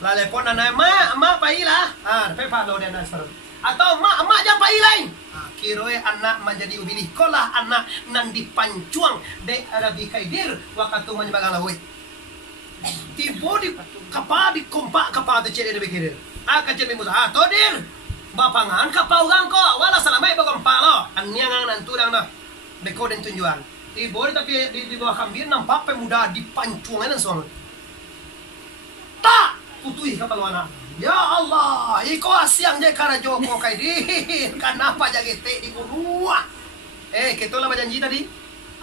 Lalepon anak mak pai lah. Dapat palo dia anak sekarang. Atau mak aja pai lain. Kiroe anak menjadi ubilih. Kolah anak nan dipancuang de Arabi kaidir waktu menyebagang lawai. Tibo di kapal di kompak kapal tu cek dia berkira. Kajen mimusa. Todir. Bapangan kapal orang ko. Wala salamai bagong palo. Anyang nantu dang dah. Beko dan tunjuan. Tibo tapi di bawah kambir nampak pemuda dipancuangan soalnya. Tak putui kapal wana. Ya Allah, iko asyang je kara joko kaidir. Kenapa jagete di gurua? Kita lah berjanji tadi.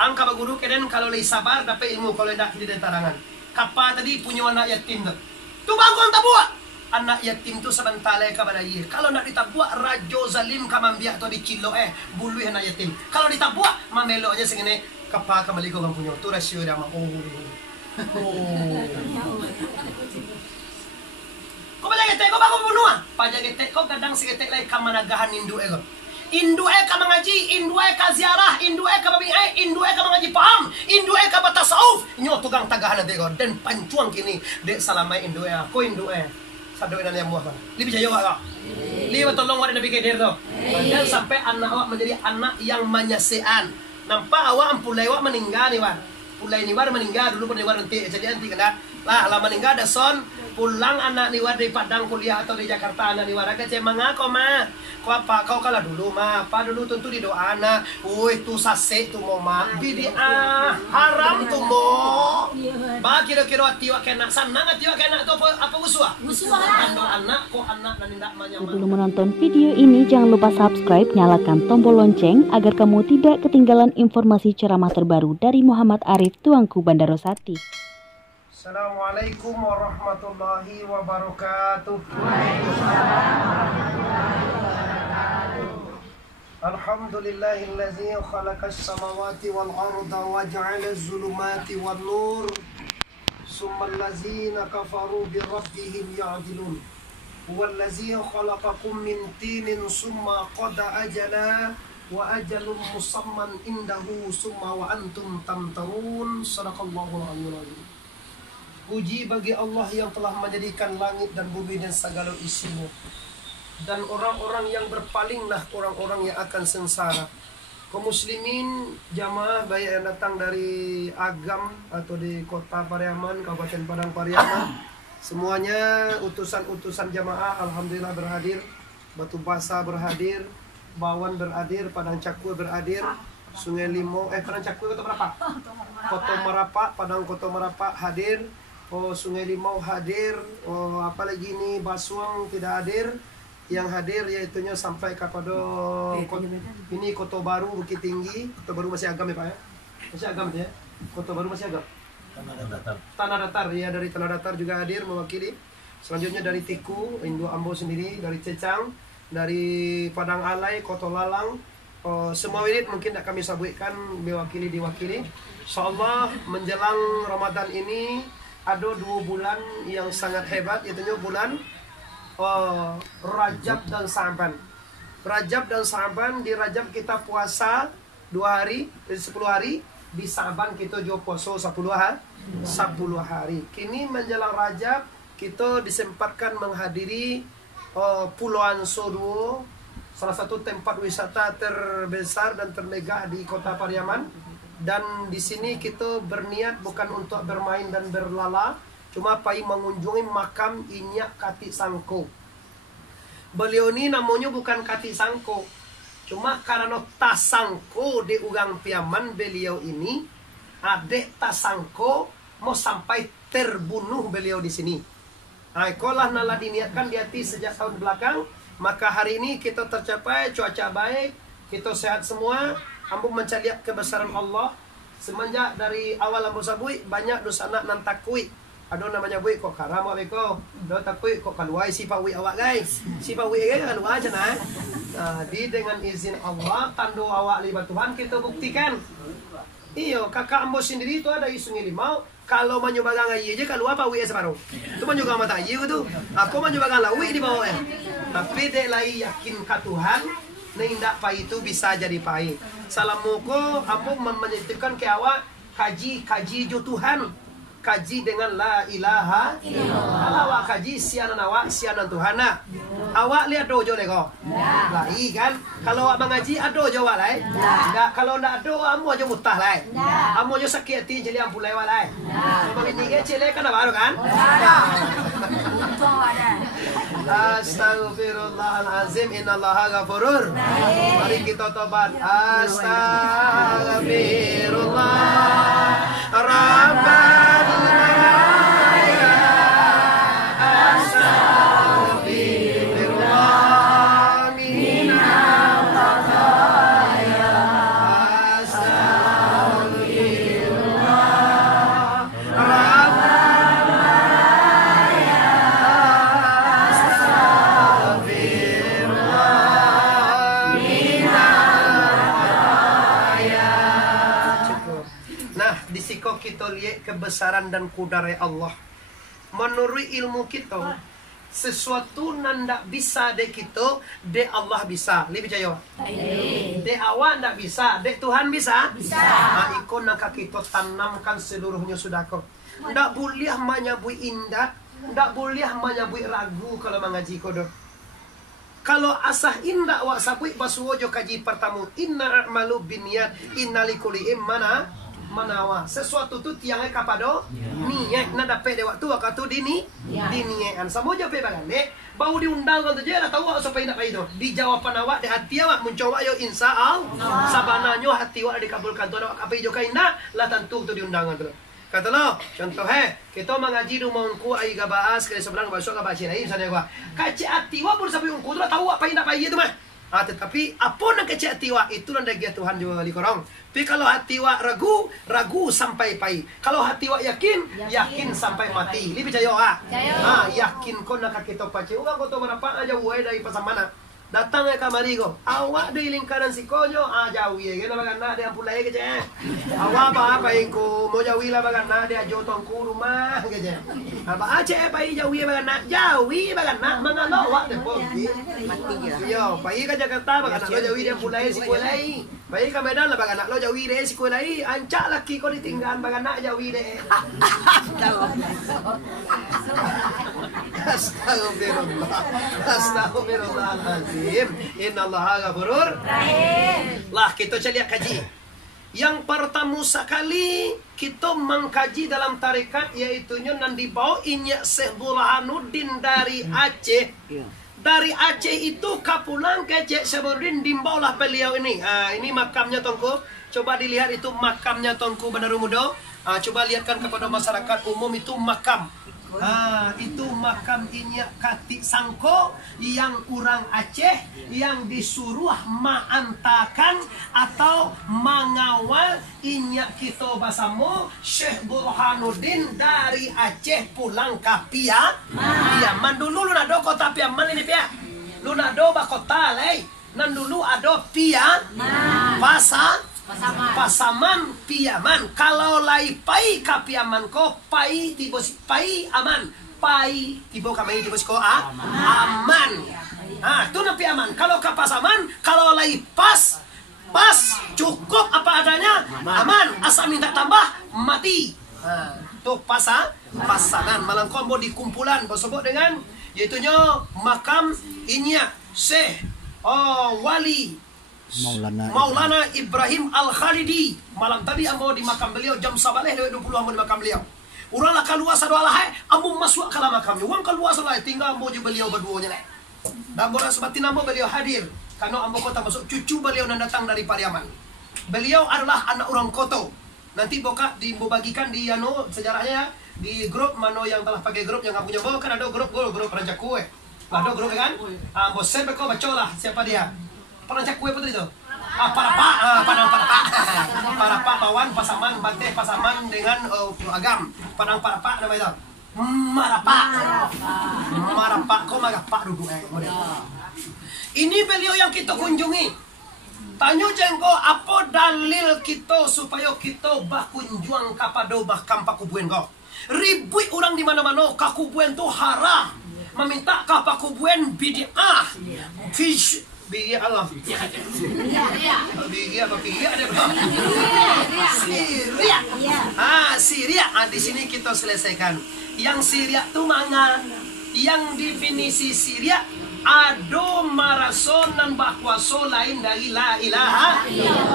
Angka baguru keden kalau lagi sabar dapat ilmu kalau tidak di tarangan. Kapa tadi punya anak yatim tu. Tu bangun tak buat. Anak yatim tu sebentar ka balai. Kalau nak ditabuak rajo zalim ka mambiak tu dicilo bului anak yatim. Kalau ditabuak mamelo aja sengene kapa kembali kau punya. Tu rasio dia mah. Kau pajagetek kau bangun bunuh. Pajagetek kau kadang segetek lai ka managahan indu ego. Indu ka mengaji, indu ka ziarah, indu ka babi indu ka mengaji paham, indu ka batasawuf. Nyo tugang tagahan ego dan pancuang kini dek salamai indu ko indu sado ina yang muah. Li bisa jawab. Li tolong wad nabi kedir tu. Dan sampai anak awak menjadi anak yang menyasean. Nampak awak ampulai awak meninggal ni wan. Pulai ni war meninggal dulu pun war nanti jadi nanti kena. Lah meninggal dah son pulang anak ni war dari Padang kuliah atau di Jakarta anak ni war agak mengako ma. Kau apa kau kalah dulu ma. Apa dulu tentu di doa anak. Tu sase tu mau ma. Bidiah haram tu mo. Ba kira-kira hati wak kena sana hati wak kena tu apa usua? Usua. Anak kok anak dan tidak menyamar. Sebelum menonton video ini jangan lupa subscribe, nyalakan tombol lonceng agar kamu tidak ketinggalan informasi ceramah terbaru dari Muhammad Arif Tuanku Bandarosati. Assalamualaikum warahmatullahi wabarakatuh. Alhamdulillahillazi khalaqas samawati wal arda wa ja'ala az-zulumati wan nur. Summal ladzina kafaru bi rabbihim ya'dilun. Huwallazi khalaqakum min tinin summa qada ajala wa ajalun musamman indahu summa wa antum tamtarun. Shadaqallahul aliyyul azim. Puji bagi Allah yang telah menjadikan langit dan bumi dan segala isinya. Dan orang-orang yang berpalinglah orang-orang yang akan sengsara. Kaum muslimin jamaah baik yang datang dari Agam atau di kota Pariaman, Kabupaten Padang Pariaman, semuanya utusan-utusan jamaah alhamdulillah berhadir. Batu Basa berhadir, Bawan berhadir, Padang Cakwe berhadir, Sungai Limo, Padang Cakwe kota berapa? Kota Merapak, Padang Kota Merapak hadir. Sungai Limau hadir. Apa lagi ni Basuang tidak hadir. Yang hadir yaitunya sampai kepada ini Kota Baru Bukit Tinggi. Kota Baru masih Agam ya Pak ya? Masih Agam ya? Kota Baru masih Agam. Tanah Datar ya, dari Tanah Datar juga hadir mewakili. Selanjutnya dari Tiku, Indo Ambo sendiri, dari Cecang, dari Padang Alai, Kota Lalang. Semua wirid mungkin tak kami sabuikan diwakili. Insyaallah menjelang Ramadan ini ada 2 bulan yang sangat hebat, yaitu bulan Rajab dan Sa'ban. Rajab dan Sa'ban, di Rajab kita puasa 2 hari, 10 hari. Di Sa'ban kita juga puasa 10 hari. Kini menjelang Rajab kita disempatkan menghadiri Pulauan Sodo, salah satu tempat wisata terbesar dan termegah di kota Pariaman. Dan di sini kita berniat bukan untuk bermain dan berlala, cuma pai mengunjungi makam Inyak Kati Sangko. Beliau ini namanya bukan Kati Sangko, cuma karena tasangko di ugang Piaman beliau ini, adek tasangko mau sampai terbunuh beliau di sini. Ikolah nala diniatkan di hati sejak tahun belakang, maka hari ini kita tercapai cuaca baik, kita sehat semua. Ambo mencari kebesaran Allah. Semenjak dari awal ambo sabui banyak dosa anak nan takui. Ada namanya bui kok karam awak beko. Do takui kok kaluai si pawi awak guys. Si pawi kaluai aja nah. Di dengan izin Allah tando awak libat Tuhan kita buktikan. Iyo kakak ambo sendiri itu ada isu Limau. Kalau menyobagang aja kalau apa wi separuh. Itu menyobagang mata aja itu. Aku menyobagang lawi di bawah Tapi dek lai yakin ke Tuhan. Nindak pai itu bisa jadi pai. Salam muko, ambo menitipkan ke awak kaji jo Tuhan. kaji dengan la ilaha illallah. Kalau awak kaji sianan awak sianan Tuhan nak. Awak lihat dojo lego. Lah kan. Kalau awak mengaji ado jo awak lai. Ndak kalau ndak ado amo jo mutah lai. Amo jo sakit hati jadi ampun lai walai. Memang ini ke cele kan baru kan? Astaghfirullahalazim, innallaha ghafurur. Mari kita tobat. Astaghfirullah Rabbana ya astaghfirullah minal khataya astaghfirullah Rabbana ya astaghfirullah minal khataya. Cukup. Nah, di siko kita lihat kebesaran dan kudarnya Allah. Menurut ilmu kita, sesuatu nandak bisa dek kita, dek Allah bisa. Lebih percaya? Dek awak ndak bisa, dek Tuhan bisa? Bisa. Nah, ikon nak kita tanamkan seluruhnya sudah kau. Ndak boleh menyabui indah, ndak boleh menyabui ragu kalau mengaji kodoh. Kalau asah indah wak sabui basuwojo kaji pertama. Inna a'malu binniyat, inna likulli manawa. Sesuatu tu tiangnya kapado niat na dapat de waktu waktu dini dinian samo jo pe bagande bau diundang kan tu je lah tahu apa indak pai tu di jawapan awak de hati awak mencoba yo insyaallah sabananyo hati awak dikabulkan tu awak apa jo kaina lah tentu tu diundangan tu kata lo contoh kita mengaji rumah unku ai gabaas ke sebelah bahasa gabaci lain misalnya gua kaci hati awak pun sampai unku tu tahu apa indak pai tu mah. Tetapi apa nak kecil hati wak itu nak dia Tuhan juga kali korang. Tapi kalau hati wak ragu sampai pai. Kalau hati wak yakin sampai mati. Li percaya ah? Yakin kau nak kita paci. Orang kau tu berapa aja uai dari pasal mana? Datang ke kamari ko. Awak dari lingkaran si konyo jauh ye. Kena bagan nak dia pulai ke je. Awak apa ko mau jauh lah bagan nak dia jotong ku rumah ke je. Apa aja pai jauh ye bagan nak mangalo awak de pergi. Yo, pai ke Jakarta bagan nak lo jauh dia pulai si kulai. Pai ke Medan lah bagan nak lo jauh dia si kulai. Ancak laki ko ditinggal bagan nak jauh de. Astagfirullahaladzim. Innallaha ghafurur rahim. Lah kita lihat kaji. Yang pertama sekali kita mengkaji dalam tarekat yaitunya nan dibawa Inyak Syekh Burhanuddin dari Aceh. Dari Aceh itu kapulang ke Cek Syahbudin dimbawalah beliau ini. Ini makamnya tongku. Coba dilihat itu makamnya tongku Bandar Mudo. Coba lihatkan kepada masyarakat umum itu makam. Itu makam Inyak Katik Sangko yang orang Aceh yang disuruh maantakan atau mengawal Inyak kita basamo Syekh Burhanuddin dari Aceh pulang ke Piaman. Dulu lu nado kota Piaman ini pia. Lu nado ba kota lay. Nan dulu ada Pasaman Piaman. Kalau lai pai ka Piaman ko pai tibo pai aman. Pai tibo kami tibo ko aman. Tu na Piaman. Kalau ka Pasaman, kalau lai pas cukup apa adanya aman. Asal minta tambah mati. Tu pasangan malang kombo di kumpulan bersebut dengan yaitunya makam Inyak Syekh Wali Maulana Ibrahim Al-Khalidi. Malam tadi ambo di makam beliau jam 11 20 ambo di makam beliau. Urang lah keluar satu alah ambo masuk ke makamnya. Uang keluar salah tinggal ambo je beliau berduanya lah. Dan boras batin ambo beliau hadir. Karena ambo kota masuk cucu beliau yang datang dari Pariaman. Beliau adalah anak orang Koto. Nanti boka dibagikan di sejarahnya di grup mana yang telah pakai grup yang punya bawa kan ada grup Raja Kue. Ada grup kan? Bos saya beko bacolah siapa dia. Perancak kue putri itu. Parapa bawan pasaman bante pasaman dengan agam. Padang parapa nama itu. Marapa kok magapa duduk Ini beliau yang kita kunjungi. Tanya jengko apa dalil kita supaya kita bakunjung kepada makam pakubuen kau. Ribuan orang di mana-mana kakubuen tu haram. Meminta kapakubuen bid'ah. Biria Allah. Biria apa Biria ada bro? Syria. Syria. Di sini kita selesaikan. Yang Syria tu mana? Yang definisi Syria ado marasonan bakwaso lain dari la ilaha,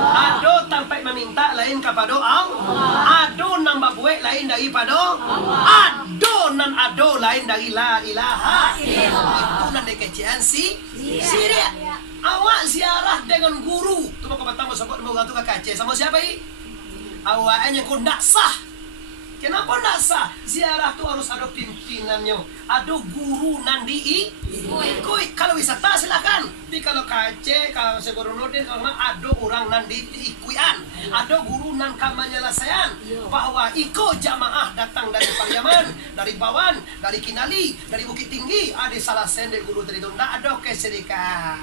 ado sampai meminta lain kepada Allah, ado nambah buat lain daripada, ado nan ado lain dari la ilaha. Itu nan dekecian Syria. Awak ziarah dengan guru, tu mau ketemu sebut mau gantung ke Aceh sama siapa ini? Awaknya kau ndak sah. Kenapa ndak sah? Ziarah tu harus ada pimpinannya, ada guru nandi ikut. Kalau wisata silakan. Tapi kalau Aceh, kalau Sebornodin, kalau ada orang nandi ikuan, ada guru nan kamanyalasayan bahwa ikut jamaah datang dari Pariaman, dari Bawan, dari Kinali, dari Bukit Tinggi, ada salah sendiri guru dari itu. Ndak ada kesedihan.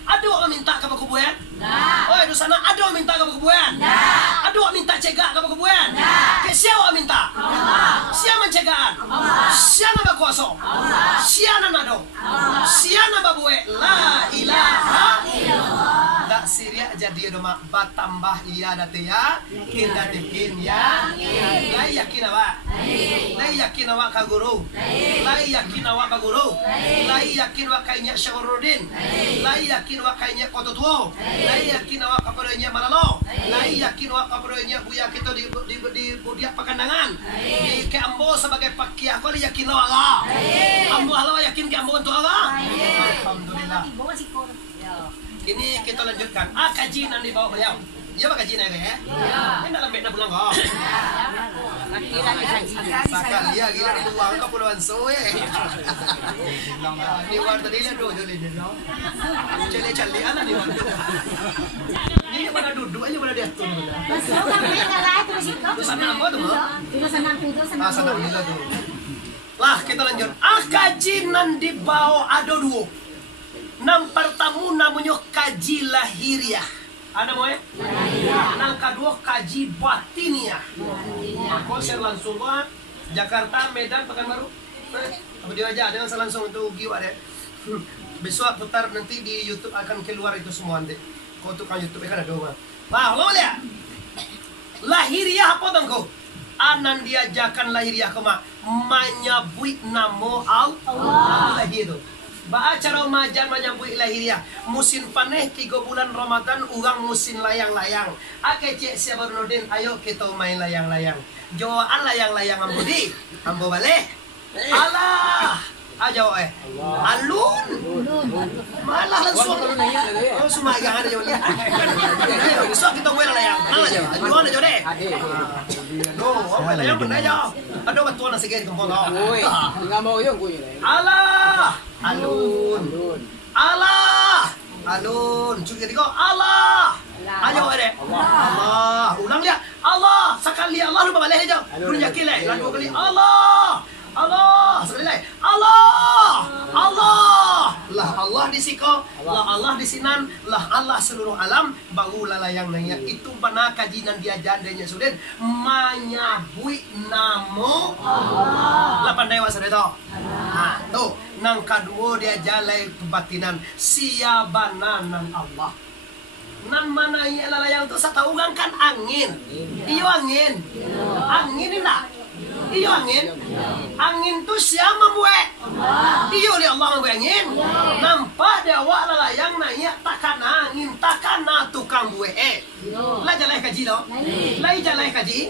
Ada orang minta ke kuburan? Nah. Oh, di sana ada orang minta ke kuburan? Nah. Ada orang minta cegak ke kuburan? Nah. Siapa minta? Allah. Siapa mencegah? Allah. Siapa nak kuasa? Allah. Siapa nak do? Allah. Siapa nak buat? La ilaha illallah. Tak Syria jadi doma batambah iya date ya. Kita dekin ya. Lai yakin awak? Lai yakin awak ka guru? Lai yakin awak ka guru? Lai yakin awak kainya Syarudin? Lai yakin awak kainya Koto Tuo? Lai yakin awak kapadanya Malalo? Lai yakin awak kapadanya buya kita di Budiak Pakandangan? Di ke Ambo sebagai pakia aku yakin awak. Ambo Allah yakin ke Ambo untuk awak? Alhamdulillah. Ini kita lanjutkan. Kaji nanti bawa beliau. Iya pak kaji nanti ya? Ini dalam beda pulang kok. Sakal dia gila di luar kau puluhan soe. Di luar tadi lihat dulu celi anak di luar. Ini pada duduk aja pada dia tuh. Terus sana apa tuh? Sana gila tuh. Lah kita lanjut. Kaji nanti bawa ada dua. Nang pertama namanya kaji lahiriah. Ada mau ya? Nang kedua kaji batiniah. Aku share langsung lah. Jakarta, Medan, Pekanbaru. Video aja, dengan langsung untuk giwa deh. Besok putar nanti di YouTube akan keluar itu semua nanti. Kau tukang YouTube kan ada dua. Wah, lo lihat. Lahiriah apa dong kau? Anan diajakan lahiriah kema. Menyebut nama Allah. Lagi itu. Acara majan menyambut lahiriah. Musim paneh 3 bulan Ramadan urang musim layang-layang. Cek Sebornodin, ayo kita main layang-layang. Joan layang-layang ambudi. Ambo balik. Allah. Ajo alun. Malah langsung. Oh sumagang ada jauh lihat. Besok kita main layang. Aja. Joan aja deh. Layang pun aja. Ada batuan nasi gede kempol. Enggak mau yang gue. Allah. Alun. Allah. Alun. Curi tiga. Allah. Ayo deh. Allah. Ulang dia. Allah. Sekali Allah lupa balik aja. Dulu yakin leh. Dua kali. Allah. Allah. Sekali lagi. Allah. Allah. Lah Allah di siko. Lah Allah di sinan. Lah Allah seluruh alam. Barulah layang nanya. Itu benar kajian dia jandanya sudah. Menyebut nama Allah. 8 dewa sudah tahu. Nah, tuh. Nang kedua dia jalai kebatinan. Siabana nan Allah. Nan mana ialah layang tu saya tahu kan angin. Iyo angin. Angin ini nak. Iyo angin. Angin tu siapa membuat? Iyo dia Allah membuat angin. Nampak dia awak layang nanya takkan angin, takkan tukang buat. Lah jalai kaji lo. Lah jalai kaji.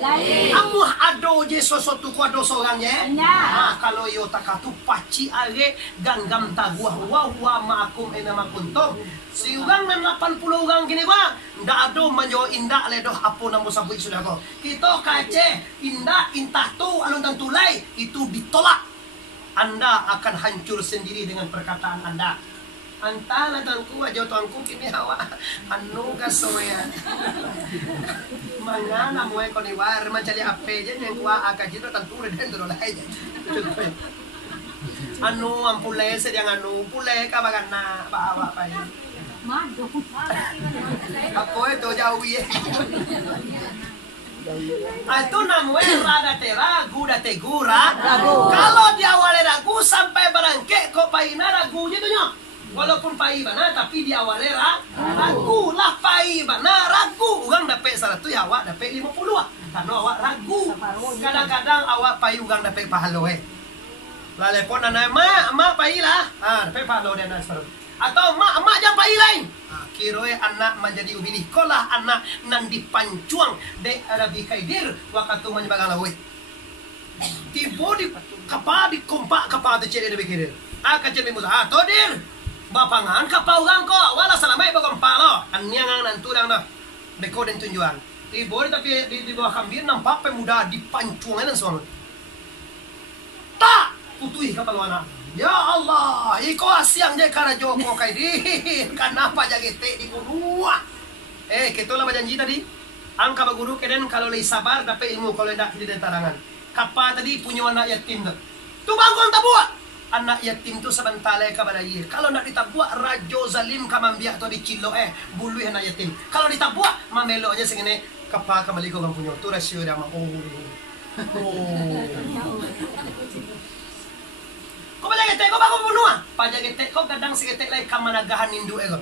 Amu ado je sesuatu kuado seorangnya. Kalau yo takatu paci are ganggam taguah wa ma'akum ina makuntum. Si urang nan 80 urang gini bang. Ndak ada manjo indak ledoh apa namu sabui sudah kau. Kita kace indak intah tu alun dan tulai itu ditolak. Anda akan hancur sendiri dengan perkataan Anda. Antara tangku aja tangku kini awak anu kasoya. Mangana moe ko ni war mencari apa je yang kuah akaji tu tentu dan tu lah aja. Anu ampule sedang anu pule ka bagana bawa pa. Madu. Apa itu jauh ye. Itu namanya rada ragu date gura. Kalau dia awalnya ragu sampai berangke kok paina ragunya tu nyo. Walaupun pai bana tapi di awalnya ragu lah pai bana ragu. Ugang dapat 100 ya awak dapat 50 karena awak ragu. Kadang-kadang awak pai ugang dapat pahala Lalepon anak mak pai lah. Dapat pahala dia nak separuh. Atau mak jangan pai lain. Kiroe anak menjadi ubili. Kolah anak nan dipancuang de arabi kaidir waktu menyebagang lawe. Tibo di kapal di kompak kapal tu ceri de bikirir. Kacil mimusa. Todir. Bapangan kapau gang ko wala salamai bagam palo anyang nan tulang na beko den tunjuan di bori tapi di bawah kambir nampak pemuda dipancuangan soal tak putui kapal wana ya Allah iko asiang je kara joko kai di kenapa jagete di gurua kita lah janji tadi angka baguru keden kalau lei sabar dapat ilmu kalau ndak di tarangan kapal tadi punya anak yatim tu bangun tabua anak yatim tu sebentale ka badayir. Kalau nak ditabua rajo zalim ka mambiak tu dicilo bului anak yatim. Kalau ditabua mamelo aja sengene kapa ka maligo kang punyo. Tu rasio dia mah. Ko balagete ko ba ko punua? Pajagete ko kadang sigete lai ka managahan indu ego.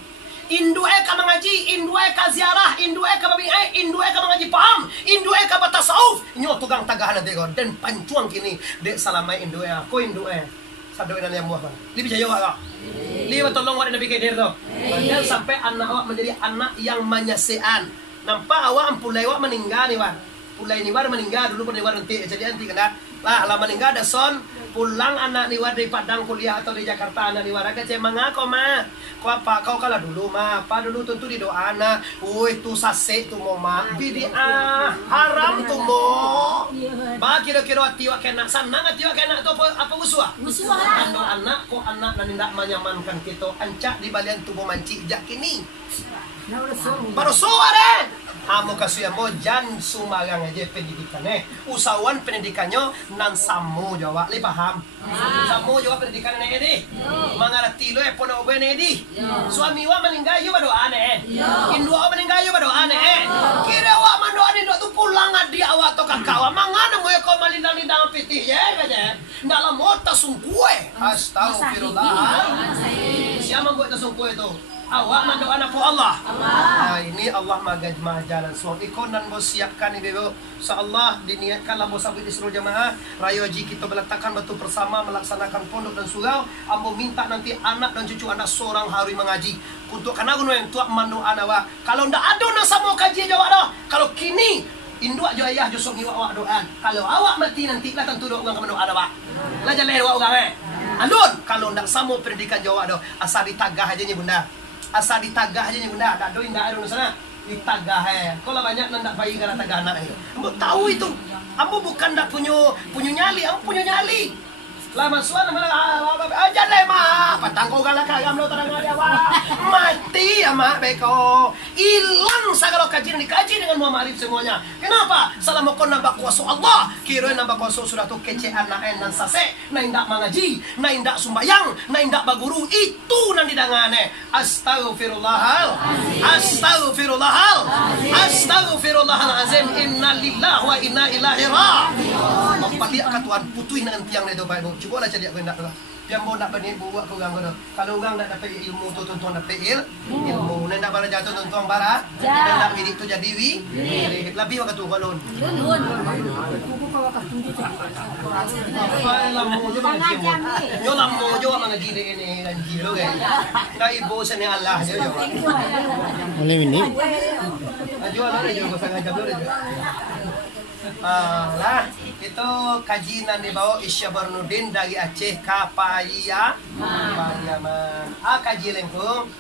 Indu ka mengaji, indu ka ziarah, indu ka babi indu ka mengaji paham, indu ka batasawuf. Nyo tugang tagahan ego dan pancuang kini dek salamai indu ko indu Sadoy na liang buah kan. Libi jayo ka. Libi tolong wala nabi kay to. Dan sampai anak awak menjadi anak yang menyasean. Nampak awak ampulai awak meninggal ni wan. Pulai ni war meninggal dulu pada war nanti jadi nanti kena. Lah meninggal dah son pulang anak ni war dari Padang kuliah atau di Jakarta anak ni war ke mangako ma. Kau apa kau kalah dulu ma. Apa dulu tentu di doa anak. Tu sase tu mo ma. Bidiah haram tu mo. Ba kira-kira tiwa kena sanang tiwa kena tu apa usua? Usua. Ando anak ko anak nan ndak menyamankan kita ancak di balian tubuh manci jak kini. Baru suara amo kasuya mo jan sumagang aja pendidikan usahawan pendidikannya nan samu Jawa li paham samu Jawa pendidikan ini mangarati lo pono bene di suami wa meninggal yo berdoa indu wa meninggal yo berdoa kira wa mandoa ni tu pulang adi awak to kakawa mangana mo ko malindang dang pitih ya aja dalam mota sungkue astagfirullah siapa gua itu sungkue itu awak mendoa na po Allah. Nah, ini Allah jalan suang ikon dan bos siapkan ini bebo. Allah diniatkanlah bos sabit di seluruh jamaah rayo haji kita meletakkan batu bersama melaksanakan pondok dan surau. Ambo minta nanti anak dan cucu anak seorang hari mengaji. Untuk karena gunung yang tuak mendoa nawa. Kalau ndak ada na samo kaji Jawa dah. Kalau kini induk jo ayah jo sok awak doan. Kalau awak mati nanti lah tentu doa orang mendoa nawa. Lah jalan awak orang Alun kalau ndak samo pendidikan Jawa dah asal ditagah aja nya bunda. Asal ditagah aja nih bunda, tak doin tak ada sana ditagah Kalau banyak nandak bayi karena tagah anak Ambo tahu itu. Ambo bukan tak punya nyali, ambo punya nyali. Lama suara malah aja deh mah, patang kau galak kagam lo terang ada wah mati ya mak beko hilang segala kajian dikaji dengan Muhammad Arif semuanya. Kenapa? Salah mau kau nambah kuasa Allah, kira nambah kuasa sudah tu kece anak nan sase, naik ndak mengaji, naik ndak sumbayang, naik ndak baguru itu nanti dangane. Astagfirullahalazim. Innalillahi wa inna ilaihi raji'un. Pati akan Tuhan putuin dengan tiang itu baik. Cuba lah cari aku nak lah. Yang mau nak bani buat kau gang kau. Kalau orang nak dapat ilmu tu tuan dapat ilmu. Nak bara jatuh tuan bara. Nak widik tu jadi lebih waktu tu balon. Apa lamu je mengaji mo. Yo lamu je mengaji ini ngaji lo kan. Dah ibu seni Allah je yo. Boleh ini. Jual ada je pasang aja dulu je. Lah itu kajian dibawa Isya Barnudin dari Aceh Kapaya Pariaman. Kaji lengkung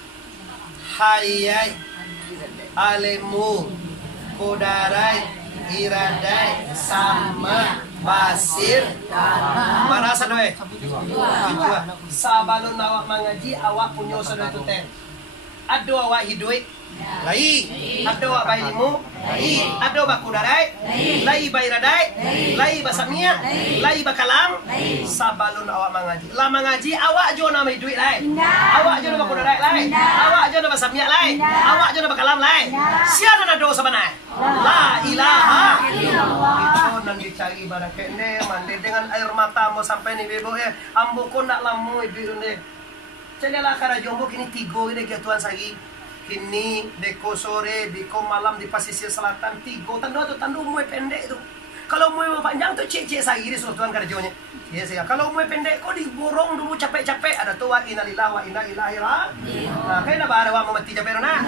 hayai alemu kodarai iradai sama basir marasa doe sabalun awak mengaji awak punya saudara tu teh ado awak hidup lai ado awak bayimu ado bakudarai lai bayradai lai basamia lai bakalam sabalun awak mengaji lah mengaji awak jo nama hidup lai awak jo nama bakudarai lai awak jo nama basamia lai awak jo nama bakalam lai siapa nak doa sebenarnya la ilaha illallah itu nan dicari barakene mandi dengan air mata mau sampai ni bebo ambo ko nak lamu biru ni Cendela kara jombo kini tigo ini dia tuan sagi. Kini deko sore, deko malam di pesisir selatan tigo. Tando umur pendek itu. Kalau umur panjang tuh cek sagi di tuan kara jonya. Yes ya. Kalau umur pendek kok diborong dulu capek-capek ada tuh wa inna lillahi wa inna ilaihi raji'un. Nah, kaya na bara wa mati capek na.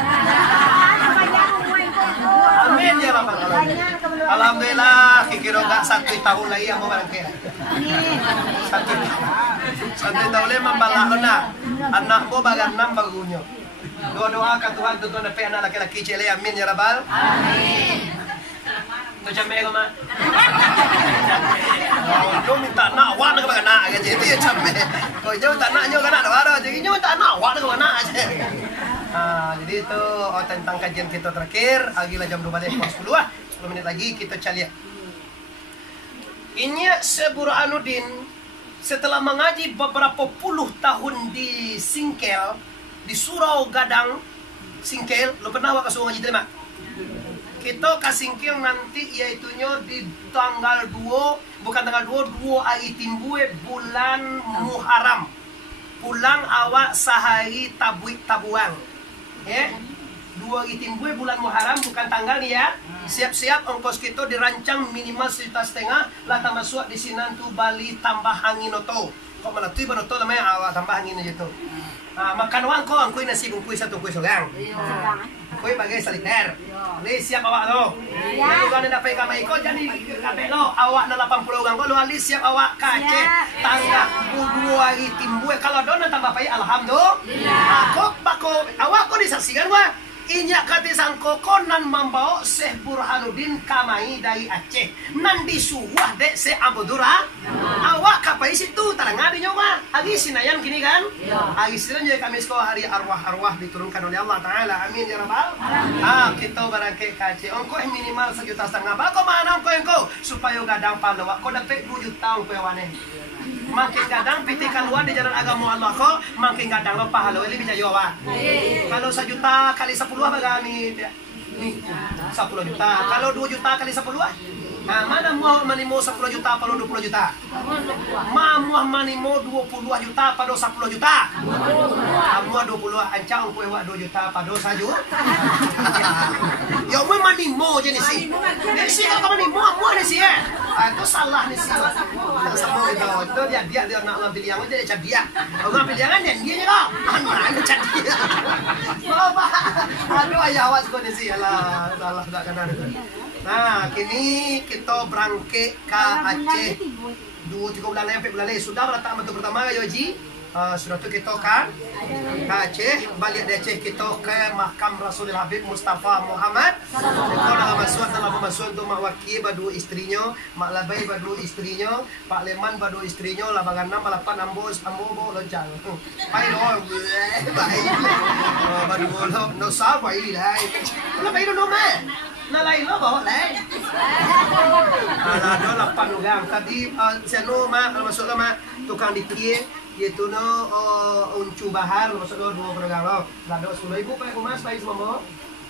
Amin ya rabbal alamin. Alhamdulillah kikiro gak 1 tahun lagi yang mau barangkali. Satu tahun lagi membalak na. Anak mo bagan 6 bagunyo. Doa ka Tuhan tuntun na anak laki-laki cile. Amin ya rabbal. Amin. Tuh campe ko ma. Kau minta nak awak nak bagan nak aja itu ya campe. Kau jauh tak nak nyo kana waro. Jadi nyo tak nak awak nak bagan nak aja. Jadi itu tentang kajian kita terakhir. Agilah jam 12:10 lah. 10 menit lagi kita calian. Ini Syekh Burhanuddin setelah mengaji beberapa puluh tahun di Singkel, di Surau Gadang, Singkel. Lo pernah awak kasih ngaji terima? Kita ke Singkel nanti yaitunya di tanggal 2, bukan tanggal 2 hari timbue bulan Muharram. Pulang awak sehari tabuang. Ya. 2 hari timbue bulan Muharram bukan tanggal ni ya. Siap-siap ongkos kita dirancang minimal 1,5 juta lah tambah suap di sini tu Bali tambah angin oto. Kok mana tu baru tu namanya awak tambah angin aja tu. Makan wang kau angkui nasi bungkui satu kuih sogang. Kue bagai saliter. Li siap awak tu. Lalu kan nak pergi kamar ikut jadi kabel lo. Awak na 80 orang kau li siap awak kace. Tanggal 2 hari timbue kalau dona tambah pay alhamdulillah. Kok bako awak kau disaksikan wah. Inya kati sangko konan membawa Syekh Burhanuddin kamai dari Aceh. Nan disuwah dek se Abdurrah. Awak kapai situ taranga di nyoba. Agi sinayan kini kan? Agi sinayan kami sekolah hari arwah-arwah diturunkan oleh Allah Ta'ala. Amin ya rabbal. Kita barangke kace. Ongko minimal 1,5 juta. Bako mana ongko supaya gadang palawak. Kau dapat 2 juta ongko wane. Makin kadang piti keluar di jalan agama Allah kok makin kadang lo pahala ini bisa jawab. Kalau 1 juta kali 10 bagani nih 10 juta. Kalau 2 juta kali 10 mana muah manimo 10 juta pada 20 juta. Muah manimo 20 juta pada 10 juta. Muah 20 ancang kowe 2 juta pada 1 juta. Ya muah manimo jenis sih. Sih kalau manimo muah ni sih ya. Itu salah ni sih. Sama itu dia nak ngambil pilihan aja dia cari dia. Kalau ngambil pilihan dia je kok. Mana cari dia. Apa? Aduh ayah awas kau ni sih. Alah salah tak kena. Nah, kini kita berangkat ke Aceh 2-3 bulan lagi sampai bulan lagi. Sudah datang betul pertama ya Haji. Sudah tu kita kan ke Aceh. Balik dari Aceh kita ke makam Rasulul Habib Mustafa Muhammad. Kita dalam masuk untuk Mak Waki berdua istrinya, Mak Labai berdua istrinya, Pak Leman berdua istrinya, Labangan 6, Malapan, Ambo, Lonjang. Baik loh, baik. Berdua lo, no sabar ini lah. Kalau baik dulu mah. Nalay lo bawa leh. Ada 8 orang. Tadi siano mak masuk lo mak tukang dikir yaitu no uncu bahar masuk lo 2 orang lo. Lado 10 ibu pak Mas pai semua.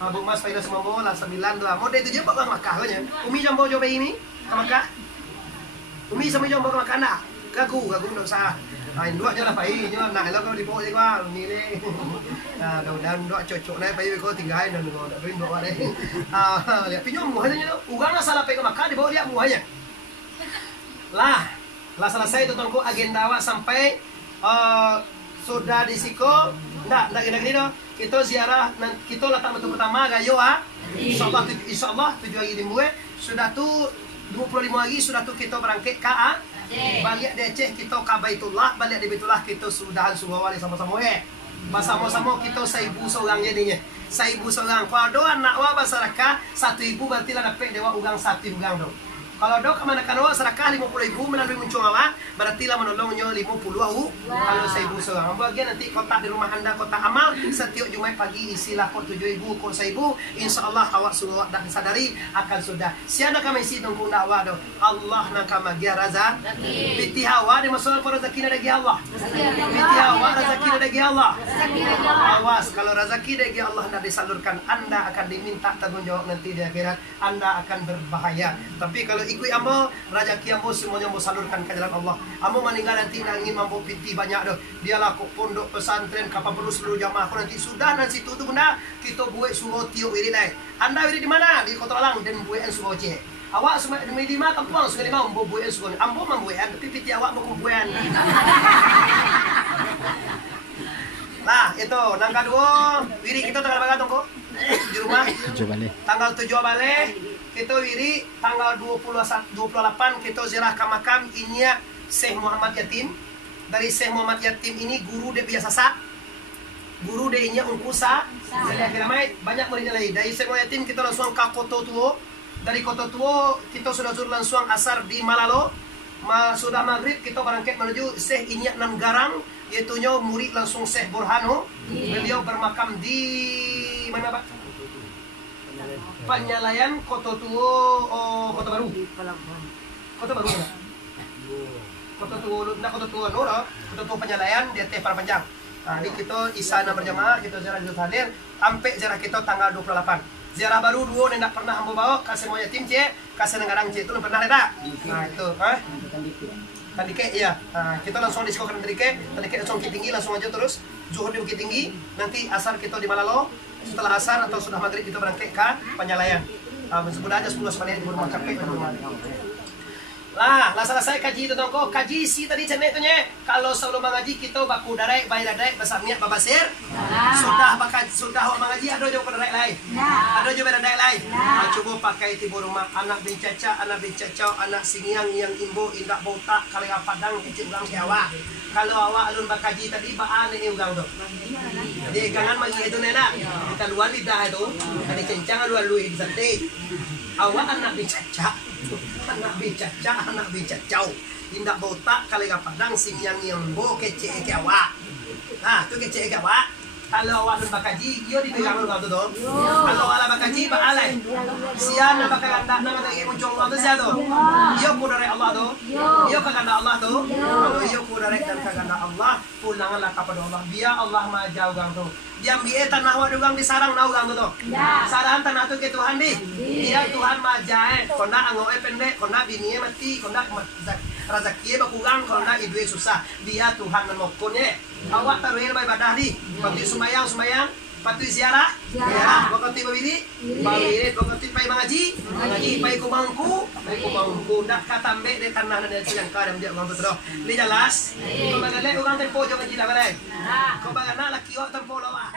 Bu Mas pai semua lah 9 doang. Mau dia tu je pak Makkah nya. Umi jambo jo pai ini ke Makkah. Umi sama jambo ke Makkah nak. Kagu ndak usah. Dua je lah pai nyo nak lo kau dibawa je kau ni ni. Dan doa cocok naik pai kau tinggal dan doa rin doa deh. Lihat pinjam muahnya tu. Ugang salah pai ke Makkah dibawa lihat muahnya. Lah selesai tu tuanku agenda awak sampai sudah di Siko. Ndak gini doh. Kita ziarah kita letak betul pertama gayo insyaallah 7 hari di Mue. Sudah tu 25 hari sudah tu kita berangkat ke balik di Aceh kita ke Baitullah, balik di Baitullah kita sudahan semua wali sama-sama Bersama-sama kita 1,000 seorang jadinya. 1,000 seorang. Kalau doa nak wa masyarakat 1,000 berarti lah dapat dewa ugang 1 ugang dong. Kalau doa kemana kan wa sedekah 50.000 melalui muncul awak berarti lah menolongnya 50 kalau 1,000 seorang. Bagian nanti kotak di rumah anda kotak amal setiap Jumat pagi isilah kod 7.000 kod 1,000 insyaallah awak suruh dah disadari akan sudah. Siapa kami isi tunggu dakwah do. Allah nak kami dia raza. Biti hawa di masalah rezeki dari Allah. Biti hawa rezeki dari Allah. Awas kalau rezeki dari Allah nak disalurkan anda akan diminta tanggung jawab nanti di akhirat anda akan berbahaya. Tapi kalau ikut ambo, rezeki ambo semuanya ambo salurkan ke jalan Allah. Ambo meninggal nanti nangin mambo piti banyak doh. Dia laku pondok pesantren kapal perlu seluruh jamaah nanti sudah nanti situ tu benda kita buat suruh tiup wiri lai. Anda wiri di mana? Di Kota Lang dan buat suruh je. Awak semua di mana kampung sungai lima ambo buat suruh. Ambo membuat tapi piti awak mau buat. Nah, itu nang kedua wiri kita tanggal berapa tunggu? Di rumah. Tanggal 7 balik kita wiri tanggal 28 kita ziarah ke makam inya Syekh Muhammad Yatim. Dari Syekh Muhammad Yatim ini guru dia biasa sa. Guru dia inya ungkusa. Jadi akhirnya banyak muridnya lagi. Dari Syekh Muhammad Yatim kita langsung ke Kota Tua. Dari Kota Tua kita sudah zuhur langsung asar di Malalo. Sudah maghrib kita berangkat menuju Syekh Inyak Nan Garang, yaitu murid langsung Syekh Burhano. Beliau bermakam di mana Pak? Penyalayan Kota Tua, Kota Baru. Kota Baru. Kota Tua, nak Kota Tua Nora, Kota Tua Penyalayan dia teh para panjang. Nah, di kita isana berjamaah, kita ziarah Idul Hadir, sampai ziarah kita tanggal 28. Ziarah baru dua yang tak pernah ambo bawa kasih moya tim cie, kasih negarang cie itu pernah ada. Nah itu, Tandike ya. Nah, kita langsung di sekolah Tandike langsung Bukit Tinggi langsung aja terus zuhur di Bukit Tinggi, nanti asar kita di Malalo. Setelah asar atau sudah maghrib kita berangkat ke Penyalayan. Sudah aja 10 sebenarnya di rumah capek di rumah. Lah selesai kaji itu dong kaji si tadi cenek tu nye. Kalau sebelum mengaji kita baku darai bayar darai besar niat babasir. Sudah awak mengaji ada juga darai lain. Ada juga darai lain. Coba pakai tibu rumah anak bincaca, anak bincacau, anak singiang yang imbo indak botak kalau padang kecil ulang Jawa. Kalau awak alun bakaji tadi baan ini ugang tu. Jadi jangan magi itu nena. Kita luar lidah itu. Tadi kencang luar lui di santai. Awak anak bicaca. Anak bicacau indak botak kali padang sing yang bo kece ke awak. Nah tu kece ke awak. Kalau awak nak bakaji yo dipegang orang tu tu. Kalau awak bakaji ba alai sian nak bakal anda nak lagi muncul Allah tu sia tu. Yo ku dari Allah tu, yo kaganda Allah tu. Kalau yo ku dari dan kaganda Allah pulanglah kepada Allah. Biar Allah majau gang tu. Dia ambil tanah awak dugang di sarang nau gang tu tu. Sarang tanah tu ke Tuhan di. Dia Tuhan majae. Kona angoe pendek, kona bini mati, kona rezeki bakugang, kona idue susah. Dia Tuhan memokonnya. Awak taruh ibadah di. Pati sumayang, pati ziarah, waktu bawiri, waktu pai mengaji, pai kumangku, dah kata mbek de tanah dan silang kadam dia orang betul. Ni jelas. Kau bagale orang tempo jangan jilang balai. Kau bagana laki awak tempo lawa.